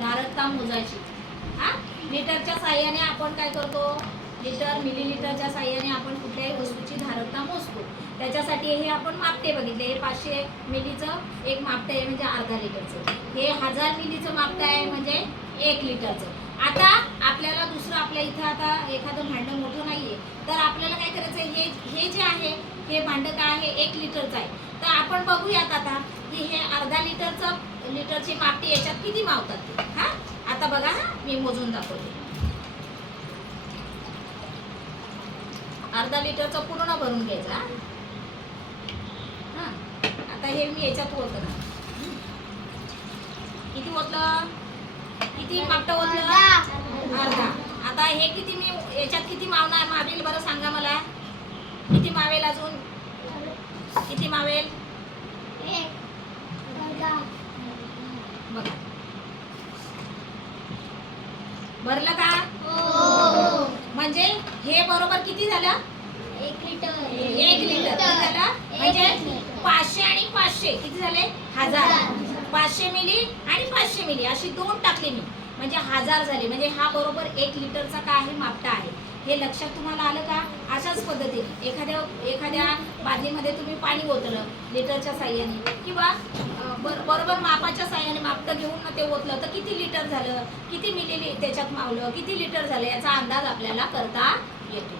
धारकता मोजायची. हा, लिटरच्या साह्याने आपण काय करतो, लिटर मिलीलिटरच्या साह्याने आपण कुठल्याही वस्तूची धारकता मोजतो. त्याच्यासाठी हे आपण मापटे बघितले. हे 500 मिलीचं एक मापटं आहे म्हणजे अर्धा लिटरचं. हे 1000 मिलीचं मापटं आहे म्हणजे 1 लिटरचं. आता आपल्याला दुसरं आपल्या इथं आता एखादं भांडं मोठं नाहीये, तर आपल्याला काय करायचं आहे, हे जे आहे हे भांडं काय आहे 1 लिटरचं आहे. तर आपण बघूयात आता की हे अर्धा लिटरची मापटी याच्यात किती मावतात ते. हा, आता बघा, हा मी मोजून दाखवते. अर्धा लिटरचं पूर्ण भरून घ्यायचं. हा, आता हे मी याच्यात ओतलं. किती ओतलं, किती मापटं ओतलं, अर्धा. आता हे किती मी याच्यात किती मावेल बरं सांगा मला, किती मावेल, अजून किती मावेल, बघा भरलं का? हो. म्हणजे हे बरोबर किती झालं, 1 लिटर झालं. म्हणजे 500 आणि 500 किती झाले, 1000. 500 मिली आणि 500 मिली अशी 2 टाकले मी म्हणजे 1000 झाले. म्हणजे हा बरोबर 1 लिटरचा काय आहे, मापटा आहे. हे लक्षात तुम्हाला आलं का? अशाच पद्धतीने एखाद्या बादलीमध्ये तुम्ही पाणी ओतलं लिटरच्या साह्याने किंवा बरोबर मापाच्या साह्याने मापटं घेऊन ते ओतलं तर किती लिटर झालं, किती मिली त्याच्यात मावलं, किती लिटर झालं याचा अंदाज आपल्याला करता येतो.